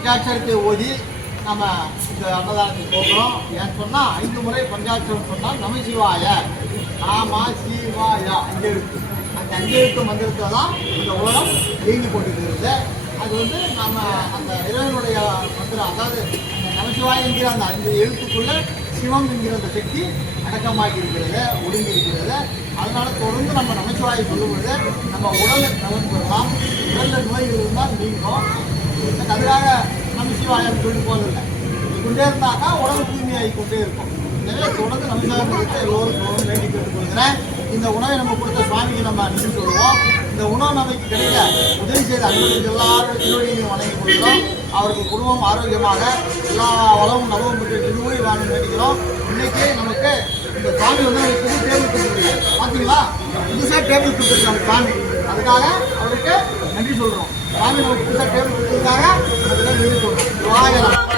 பஞ்சாட்சரத்தை ஓதி நம்ம இந்த அன்னதானத்துக்கு போகிறோம். ஏன்னு சொன்னால் 5 முறை பஞ்சாட்சரம் சொன்னால் நமசிவாய ஆமா சிவாயா அங்கே இருக்கு. அந்த 5 எழுத்து மந்திரத்தில் தான் இந்த உலகம் இயங்கி கொண்டிருக்கிறது. அது நம்ம அந்த இறைவனுடைய மந்திரம், அதாவது நமசிவாய என்கிற அந்த 5 எழுத்துக்குள்ள சிவம் என்கிற அந்த சக்தி அடக்கமாகி இருக்கிறது, ஒடுங்கி இருக்கிறது. அதனால தொடர்ந்து நம்ம நமசிவாயை சொல்லும் பொழுது நம்ம உடலை நலன் பெறலாம், உடலில் நோய்கள் இருந்தால் நீங்கும். அதுக்காக நமசிவாயம் சொல்லி போதில்லை, கொண்டே இருந்தாக்கா உடம்பு தூய்மையாகி கொண்டே இருக்கும். எனவே தொடர்ந்து நமசிவாயத்தை எல்லோரும் வேண்டி கேட்டுக்கொள்கிறேன். இந்த உணவை நம்ம கொடுத்த சுவாமிக்கு நம்ம நன்றி சொல்லுவோம். இந்த உணவு நமக்கு கிடைக்க உதவி செய்த அன்பர்களுக்கு எல்லாரும் திருவடிகளையும் வணங்கி கொடுக்கிறோம். அவருக்கு குடும்பம் ஆரோக்கியமாக எல்லா வளமும் நலவும் பெற்று நிறுவனி வாங்க வேண்டிக்கிறோம். இன்னைக்கு நமக்கு இந்த சுவாமி புது டேபிள் கொடுத்துருக்காங்க, பார்த்தீங்களா? புதுசாக டேபிள் கொடுத்துருக்காங்க சுவாமி. அதுக்காக அவருக்கு நன்றி சொல்கிறோம். சுவாமி நமக்கு புதுசாக டேபிள் கொடுத்ததுக்காக அதுக்கு நன்றி சொல்கிறோம். வாங்கலாம்.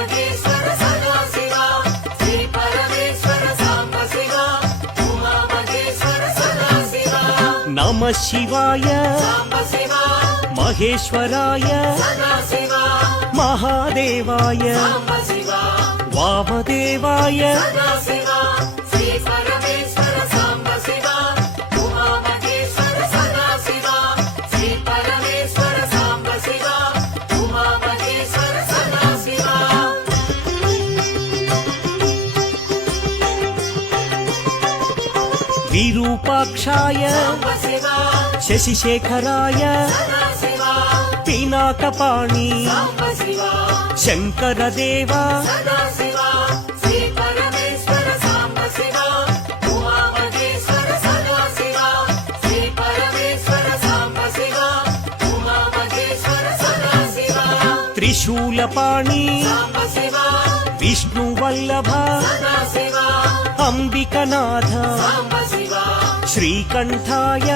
நம சிவாய மகேஸ்வராய மகாதேவாய வாமதேவாய विरूपाक्षाय शशिशेखराय पिनाकपाणि शंकरदेवा त्रिशूलपाणि विष्णुवल्लभ अंबिकनाथ श्रीकंठाय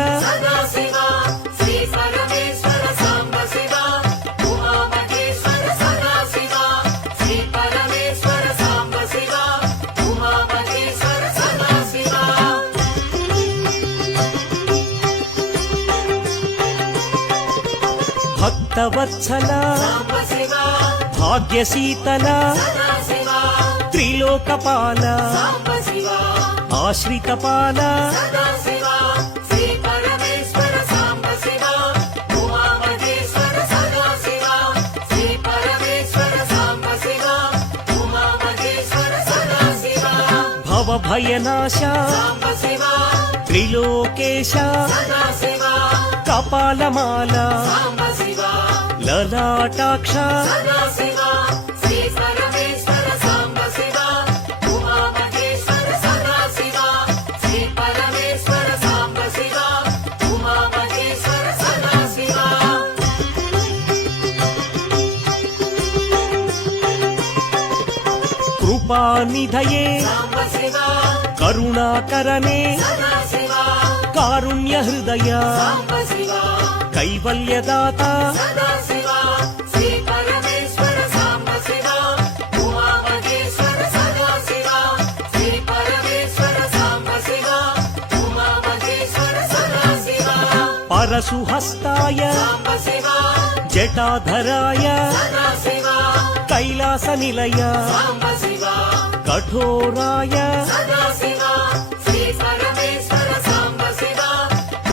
भक्तवत्सल भाग्यशीतल त्रिलोकपाल आश्रितपाल भयनाश त्रिलोकेश कपालमाला ललाटाक्ष कृपानिधये करुणाकरणे कारुण्य हृदय कैवल्यदाता परशुहस्ताय जटाधराय कैलासनिलय कठोराय